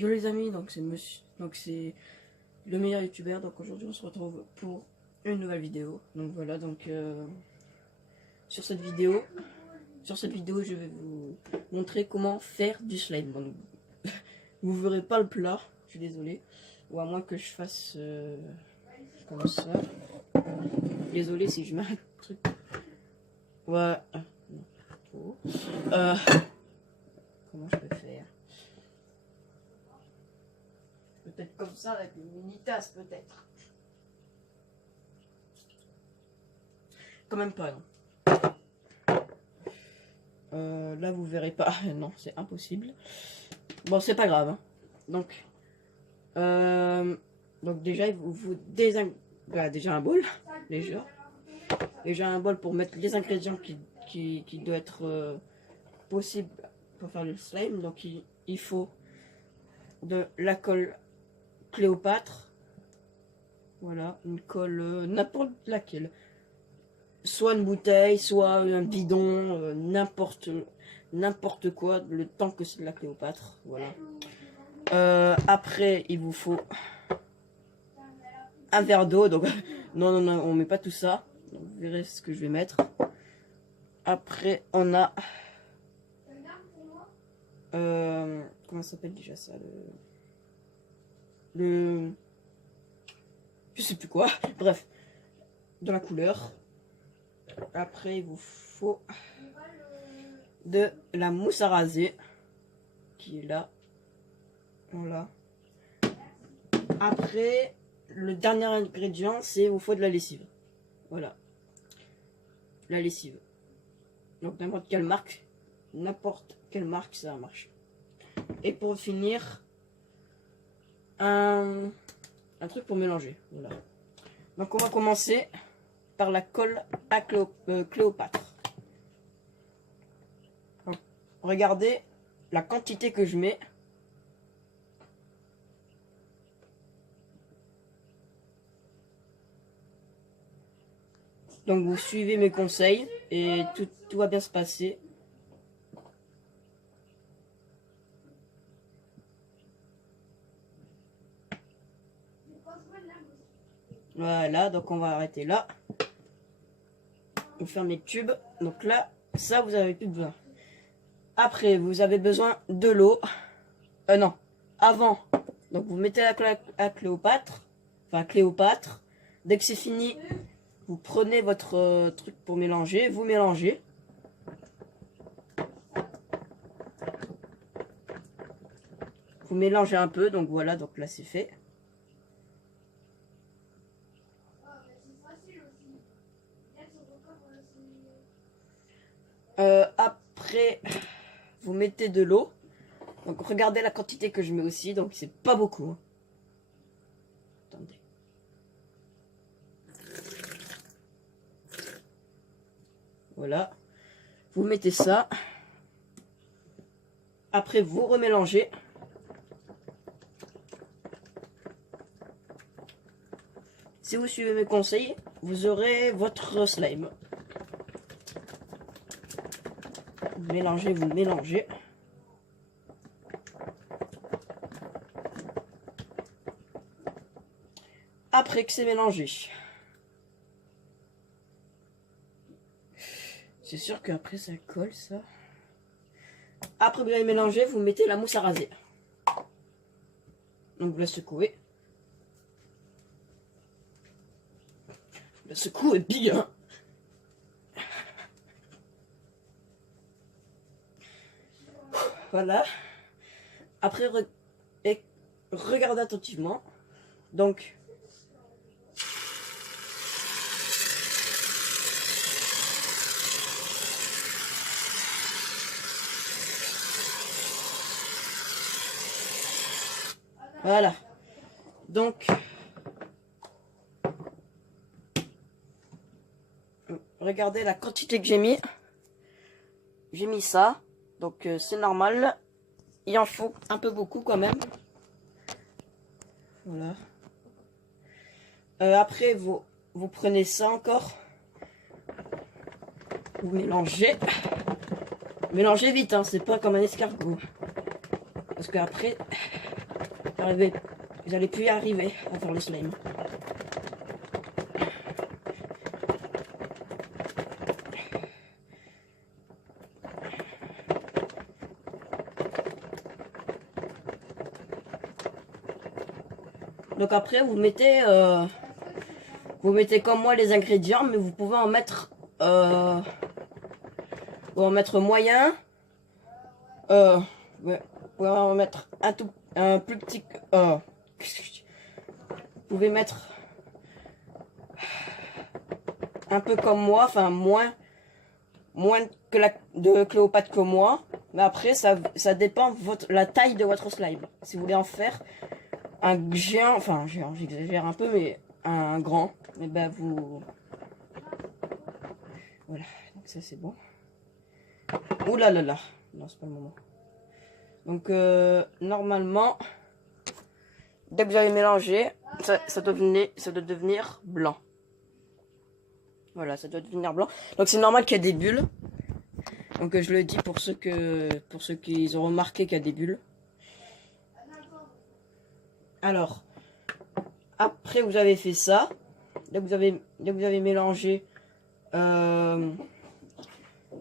Yo les amis, donc c'est le meilleur youtubeur. Donc aujourd'hui on se retrouve pour une nouvelle vidéo. Donc voilà, donc sur cette vidéo je vais vous montrer comment faire du slime. Bon, vous verrez pas le plat, je suis désolé, ou à moins que je fasse comme ça. Désolé si je mets un truc. Ouais. Non, comment je peux faire? Peut-être comme ça avec une mini tasse, peut-être. Quand même pas, non. Là vous verrez pas. Non, c'est impossible. Bon, c'est pas grave. Hein. Donc déjà il vous déjà un bol, déjà un bol pour mettre les ingrédients qui doit être possible pour faire le slime. Donc il faut de la colle Cléopâtre, voilà, une colle n'importe laquelle, soit une bouteille, soit un bidon, n'importe quoi, le temps que c'est de la Cléopâtre, voilà. Après il vous faut un verre d'eau, donc non, on met pas tout ça, donc, vous verrez ce que je vais mettre. Après on a comment ça s'appelle déjà ça, je sais plus quoi, bref, de la couleur. Après il vous faut de la mousse à raser qui est là, voilà. Après le dernier ingrédient, c'est il vous faut de la lessive, voilà, la lessive, donc n'importe quelle marque ça marche. Et pour finir un truc pour mélanger, voilà. Donc on va commencer par la colle à Cléopâtre. Donc, regardez la quantité que je mets. Donc vous suivez mes conseils et tout va bien se passer. Voilà, donc on va arrêter là. On ferme les tubes. Donc là, ça vous avez plus besoin. Après, vous avez besoin de l'eau. Non, avant. Donc vous mettez la Cléopâtre. Enfin, Cléopâtre. Dès que c'est fini, vous prenez votre truc pour mélanger. Vous mélangez. Vous mélangez un peu. Donc voilà, donc là c'est fait. Après, vous mettez de l'eau. Donc regardez la quantité que je mets aussi. Donc c'est pas beaucoup. Hein. Attendez. Voilà. Vous mettez ça. Après vous remélangez. Si vous suivez mes conseils, vous aurez votre slime. Vous mélangez. Après que c'est mélangé, c'est sûr qu'après ça colle ça. Après vous avez mélangé, vous mettez la mousse à raser. Donc vous la secouez. La secouez bien. Voilà. Après, regardez attentivement. Donc, voilà. Donc, regardez la quantité que j'ai mis. J'ai mis ça. Donc c'est normal, il en faut un peu beaucoup quand même. Voilà. Après vous prenez ça encore. Vous mélangez. Mélangez vite, hein, c'est pas comme un escargot. Parce qu'après, Vous allez plus y arriver à faire le slime. Donc après vous mettez comme moi les ingrédients, mais vous pouvez en mettre moyen. Vous pouvez en mettre un plus petit. Vous pouvez mettre un peu comme moi, enfin moins que de Cléopâtre que moi. Mais après ça dépend la taille de votre slime. Si vous voulez en faire un géant, enfin géant, j'exagère un peu, mais un grand, et ben vous voilà, donc ça c'est bon. Ouh là là là, non c'est pas le moment. Donc normalement, dès que vous avez mélangé, ça doit devenir blanc. Voilà, ça doit devenir blanc. Donc c'est normal qu'il y ait des bulles. Donc je le dis pour ceux qui ont remarqué qu'il y a des bulles. Alors, après vous avez fait ça, dès que vous avez mélangé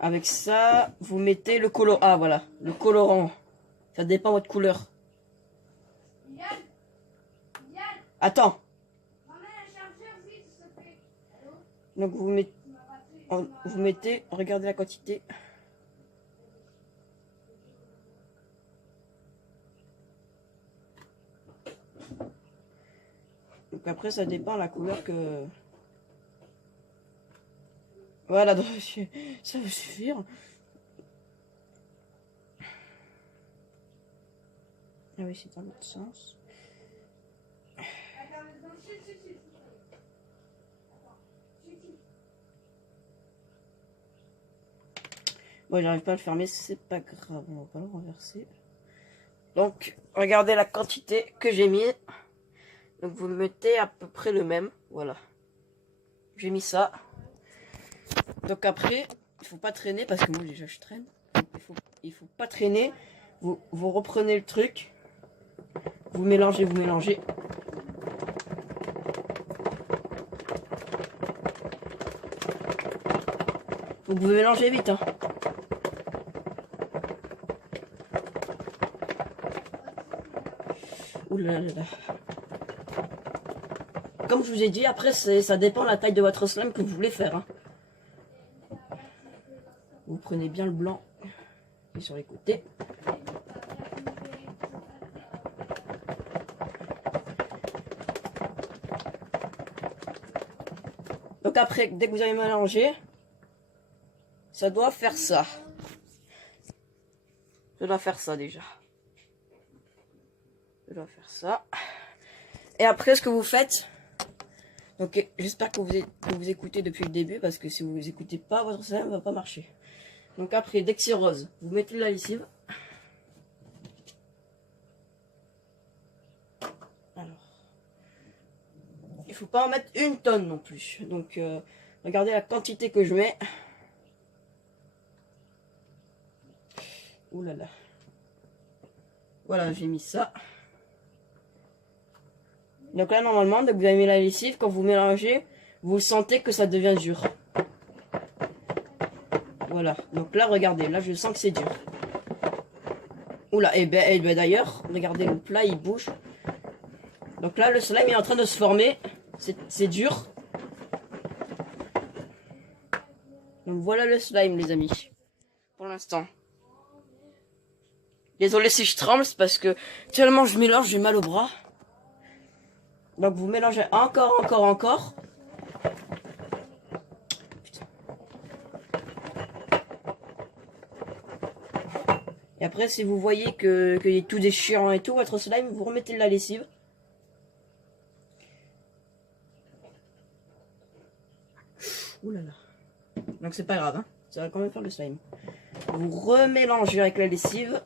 avec ça, vous mettez le colorant. Ah voilà, le colorant. Ça dépend de votre couleur. Attends. Donc vous mettez, regardez la quantité. Donc après ça dépend de la couleur que... Voilà, donc, ça va suffire. Ah oui, c'est dans l'autre sens. Bon, j'arrive pas à le fermer, c'est pas grave, on va pas le renverser. Donc, regardez la quantité que j'ai mis. Donc, vous mettez à peu près le même, voilà. J'ai mis ça. Donc après, il faut pas traîner, parce que moi déjà je traîne. Il faut pas traîner. Vous reprenez le truc. Vous mélangez. Vous pouvez mélanger vite, hein. Ouh là là là. Comme je vous ai dit, après ça dépend de la taille de votre slime que vous voulez faire, hein. Vous prenez bien le blanc et sur les côtés. Donc après, dès que vous avez mélangé, ça doit faire ça. Ça doit faire ça déjà. Ça doit faire ça. Et après, ce que vous faites... Donc j'espère que vous écoutez depuis le début, parce que si vous ne écoutez pas, votre slime ne va pas marcher. Donc après, dès que c'est rose, vous mettez de la lessive. Alors, il faut pas en mettre une tonne non plus. Donc regardez la quantité que je mets. Ouh là là. Voilà, j'ai mis ça. Donc là, normalement, dès que vous avez mis la lessive, quand vous mélangez, vous sentez que ça devient dur. Voilà. Donc là, regardez. Là, je sens que c'est dur. Oula. Et ben d'ailleurs, regardez, le plat, il bouge. Donc là, le slime est en train de se former. C'est dur. Donc voilà le slime, les amis. Pour l'instant. Désolé si je tremble, c'est parce que tellement je mélange, j'ai mal au bras. Donc vous mélangez encore. Putain. Et après, si vous voyez qu'il est tout déchirant et tout, votre slime, vous remettez de la lessive. Ouh là là. Donc c'est pas grave, hein. Ça va quand même faire le slime. Vous remélangez avec la lessive.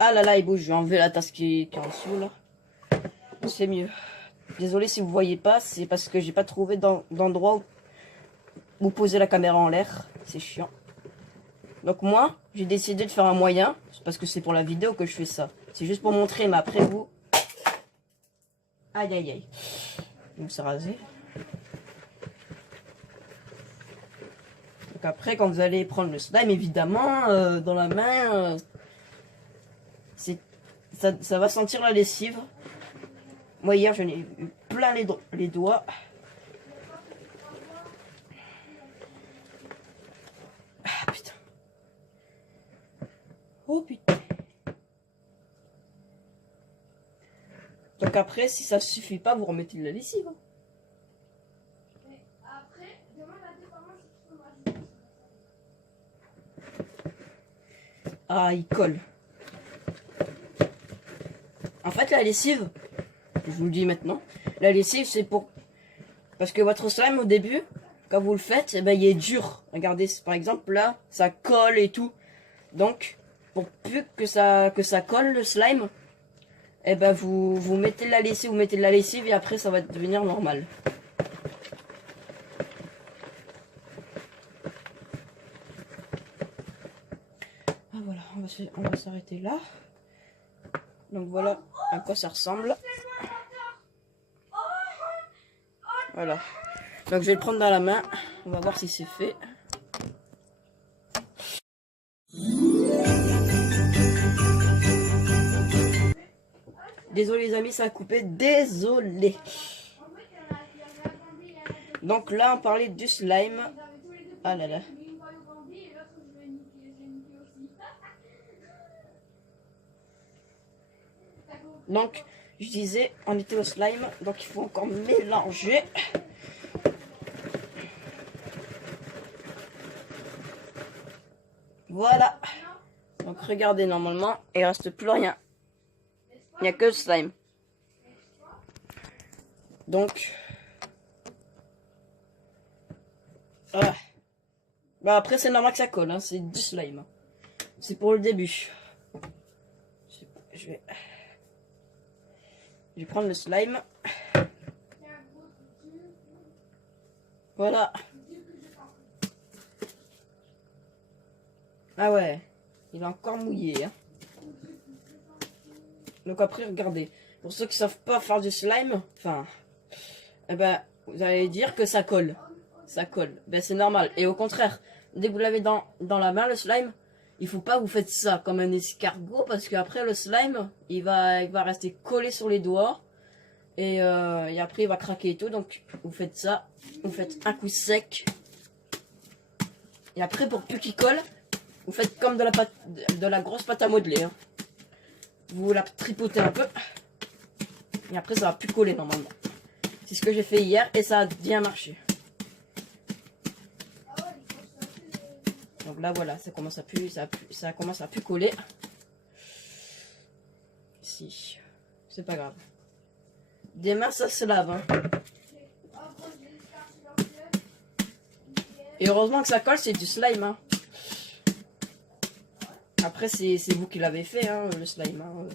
Ah là là, il bouge. Je vais enlever la tasse qui est en dessous là. C'est mieux. Désolé si vous voyez pas, c'est parce que j'ai pas trouvé d'endroit où poser la caméra en l'air. C'est chiant. Donc moi, j'ai décidé de faire un moyen, parce que c'est pour la vidéo que je fais ça. C'est juste pour montrer, mais après vous... Aïe aïe aïe. Donc c'est rasé. Donc après, quand vous allez prendre le slime, évidemment, dans la main, ça va sentir la lessive. Moi hier, j'en ai eu plein les doigts. Ah putain. Oh putain. Donc après, si ça suffit pas, vous remettez de la lessive. Ah, il colle. En fait, la lessive, je vous le dis maintenant, la lessive, c'est pour... Parce que votre slime, au début, quand vous le faites, eh ben, il est dur. Regardez, par exemple, là, ça colle et tout. Donc, pour plus que ça colle, le slime, eh ben, vous mettez de la lessive, et après, ça va devenir normal. Ah, voilà, on va s'arrêter là. Donc, voilà à quoi ça ressemble. Voilà. Donc je vais le prendre dans la main. On va voir si c'est fait. Désolé les amis, ça a coupé. Désolé. Donc là, on parlait du slime. Ah là là. Donc, je disais, on était au slime. Donc il faut encore mélanger. Voilà. Donc regardez, normalement, il reste plus rien. Il n'y a que le slime. Donc... Ah. Bah après, c'est normal que ça colle. Hein. C'est du slime. C'est pour le début. Je vais prendre le slime. Voilà. Ah ouais. Il est encore mouillé. Hein. Donc après, regardez. Pour ceux qui savent pas faire du slime, enfin, eh ben, vous allez dire que ça colle. Ça colle. Ben c'est normal. Et au contraire, dès que vous l'avez dans la main, le slime, il faut pas que vous faites ça comme un escargot, parce qu'après le slime, il va rester collé sur les doigts. Et après il va craquer et tout. Donc vous faites ça. Vous faites un coup sec. Et après, pour plus qu'il colle, vous faites comme de la grosse pâte à modeler. Hein. Vous la tripotez un peu. Et après, ça va plus coller normalement. C'est ce que j'ai fait hier et ça a bien marché. Donc là, voilà, ça commence à plus coller. Si, c'est pas grave. Des mains, ça se lave. Hein. Et heureusement que ça colle, c'est du slime. Hein. Après, c'est vous qui l'avez fait, hein, le slime. Hein.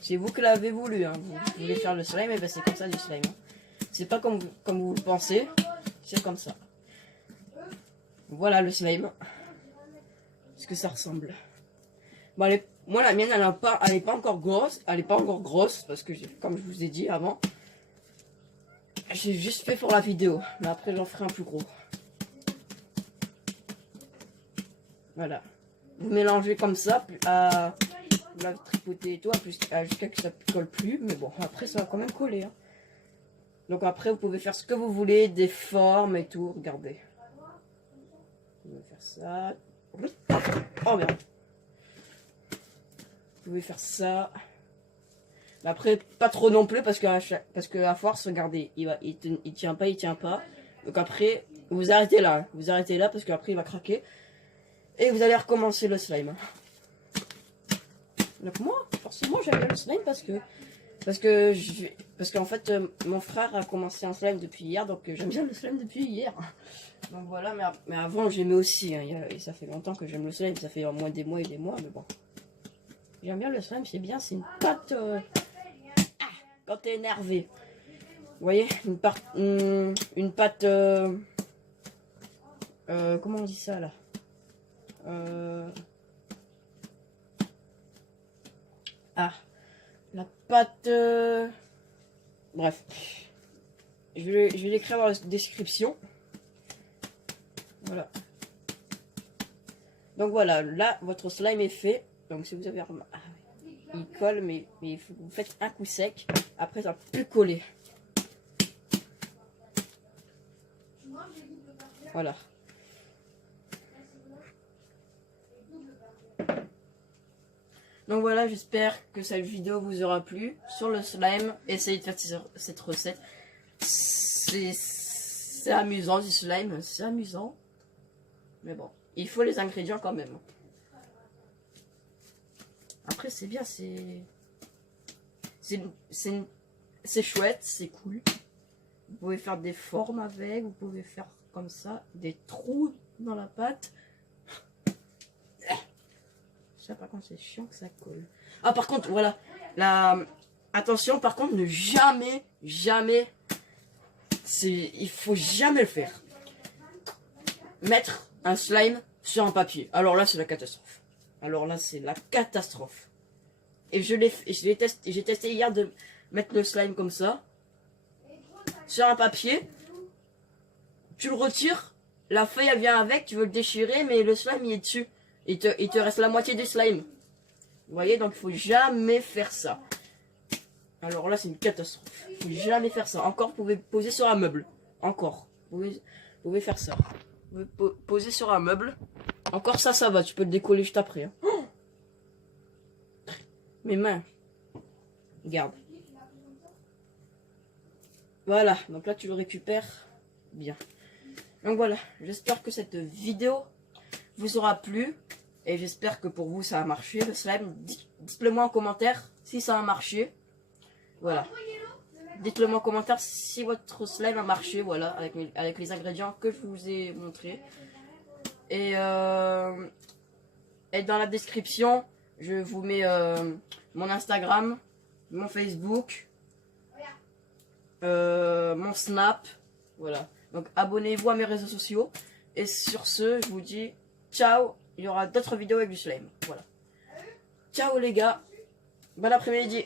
C'est vous qui l'avez voulu. Hein. Vous voulez faire le slime, et ben c'est comme ça du slime. Hein. C'est pas comme vous le pensez. C'est comme ça. Voilà le slime. Ce que ça ressemble. Bon, moi, la mienne, elle est pas encore grosse. Elle est pas encore grosse. Parce que, comme je vous ai dit avant, j'ai juste fait pour la vidéo. Mais après, j'en ferai un plus gros. Voilà. Vous mélangez comme ça. Vous la tripotez et tout. Jusqu'à que ça ne colle plus. Mais bon, après, ça va quand même coller. Hein. Donc après, vous pouvez faire ce que vous voulez. Des formes et tout. Regardez. Vous pouvez faire ça. Oh merde. Vous pouvez faire ça. Mais après, pas trop non plus. Parce que à force, regardez. Il tient pas. Donc après, vous arrêtez là. Vous arrêtez là parce qu'après, il va craquer. Et vous allez recommencer le slime. Donc moi, forcément, j'aime bien le slime parce qu'en fait, mon frère a commencé un slime depuis hier, donc j'aime bien le slime depuis hier. Donc voilà, mais avant j'aimais aussi, hein, et ça fait longtemps que j'aime le slime, ça fait au moins des mois et des mois, mais bon. J'aime bien le slime, c'est bien, c'est une pâte quand t'es énervé. Vous voyez, une pâte, comment on dit ça là, la pâte, bref, je vais l'écrire dans la description. Voilà. Donc voilà, là votre slime est fait. Donc si vous avez remarqué, il colle, mais il faut que vous faites un coup sec. Après ça va plus coller. Voilà. Donc voilà, j'espère que cette vidéo vous aura plu sur le slime. Essayez de faire cette recette. C'est amusant du slime, c'est amusant. Mais bon, il faut les ingrédients quand même. Après c'est bien, c'est chouette, c'est cool. Vous pouvez faire des formes avec, vous pouvez faire comme ça, des trous dans la pâte. Je sais pas quand c'est chiant que ça colle. Ah par contre, voilà, attention par contre, ne jamais, il faut jamais le faire. Mettre un slime sur un papier. Alors là, c'est la catastrophe. Et j'ai testé hier de mettre le slime comme ça sur un papier. Tu le retires, la feuille elle vient avec, tu veux le déchirer, mais le slime il est dessus. Il te reste la moitié du slime. Vous voyez, donc il faut jamais faire ça. Alors là, c'est une catastrophe. Il faut jamais faire ça. Encore, vous pouvez poser sur un meuble. Encore. Vous pouvez faire ça. Vous pouvez poser sur un meuble. Encore ça, ça va. Tu peux le décoller juste après. Hein. Oh, mes mains. Regarde. Voilà. Donc là, tu le récupères bien. Donc voilà. J'espère que cette vidéo vous aura plu. Et j'espère que pour vous, ça a marché. Le slime, dites-le moi en commentaire si ça a marché. Voilà. Dites-le moi en commentaire si votre slime a marché, voilà, avec les ingrédients que je vous ai montrés. Et dans la description, je vous mets mon Instagram, mon Facebook, mon Snap, voilà. Donc abonnez-vous à mes réseaux sociaux. Et sur ce, je vous dis ciao. Il y aura d'autres vidéos avec du slime, voilà. Ciao les gars, bon après-midi.